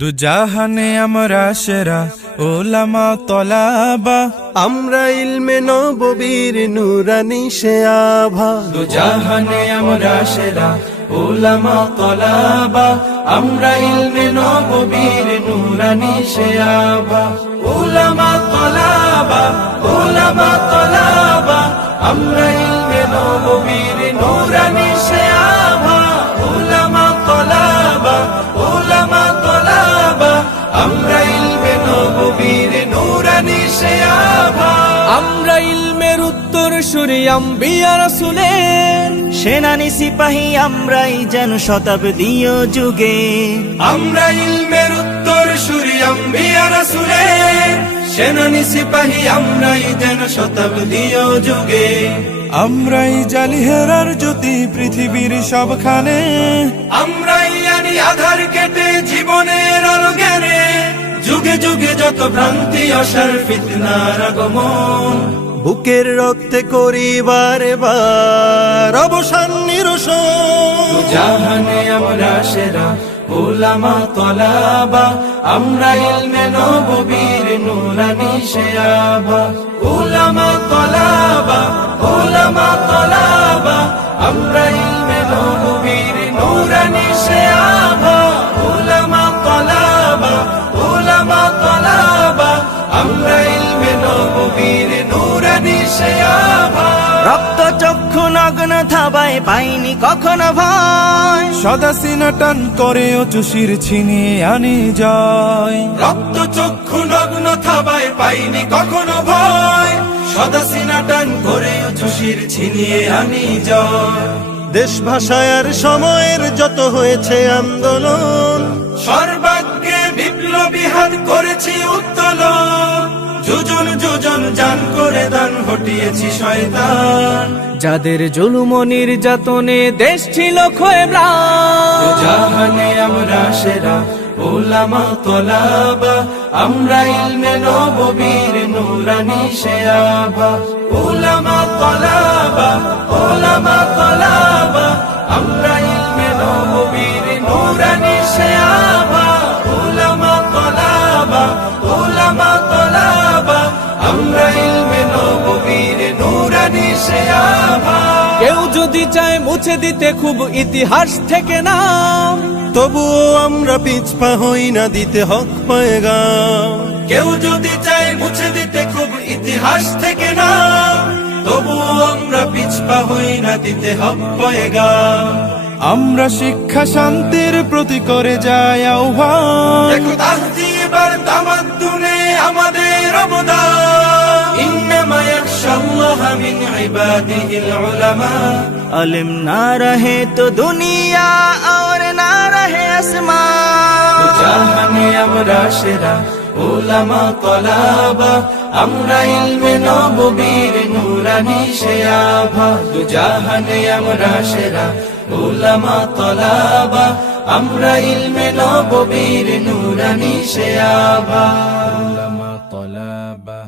দু জাহানে আমরা সেরা ওলামা তলাবা। আমরা ইলমে নববীর নুরানি সে আভা দু জাহানে আমরা সেরা ওলামা তলাবা। আমরা ইলমে নববীর নুরানি শেয়াবা ওলামা তলাবা ওলামা তলাবা। আমরা ইলমে নববীর নুরানি আমরা ইলমের উত্তর সুরি আম্বিয়া রাসূলের। সেনানি সিপাহী আমরাই যেন শতাব্দীয় যুগে। আমরা ইলমের উত্তর সুরি আম্বিয়া রাসূলের। সেনানি সিপাহী আমরাই যেন শতাব্দীয় যুগে। আমরাই জালিহেরার জ্যোতি পৃথিবীর সবখানে। আমরাই আনি আধার কেটে জীবনের আলো যত ভ্রান্তি অসার ফিতনার আগমন। বুকের রক্তে করিবার বার অবসান নিরসন। জাহানে আমরা সেরা ওলামা তলাবা আমরা ইলমে নববীর নুরানি শেয়াবা ওলামা তলাবা শেয়াবা রক্ত চক্ষু নগ্ন থাবায় পাইনি কখনো ভয়। সদা সিনা টান করে চুষির ছিনিয়ে আনি যায় রক্ত চক্ষু নগ্ন থাবায় পাইনি কখনো ভয়। সদা সিনা টান করে চুষির ছিনিয়ে আনি যায় দেশ ভাষায়ার সময়ের যত হয়েছে আন্দোলন। সর্বাগ্যে বিপ্লবী হাত করেছি হটিয়েছি শয়তান। যাদের জুলুম নির্যাতনে দেশ ছিল ম্লান। জাহানে আমরা সেরা ওলামা তলাবা। আমরা ইলমে নববীর নুরানি শেয়াবা ওলামা তলাবা কেউ যদি চায় মুছে দিতে খুব ইতিহাস থেকে নাম তবুও আমরা পিছপা হই না দিতে হক পায়গাম। কেউ যদি চায় মুছে দিতে খুব ইতিহাস থেকে না তবুও আমরা পিছপা হই না দিতে হক হব্বয়েগা আমরা শিক্ষা শান্তির প্রতি করে যাই আহ্বান। আমাদের অবদান। عباده العلماء علم نہ رہے تو دنیا اور نہ رہے اسما চাহানি আমরা সেরা ওলামা কলাবা আমরা ইলমে দু তলাবা। আমরা ইলমে নববীর নুরানি সে তলাবা।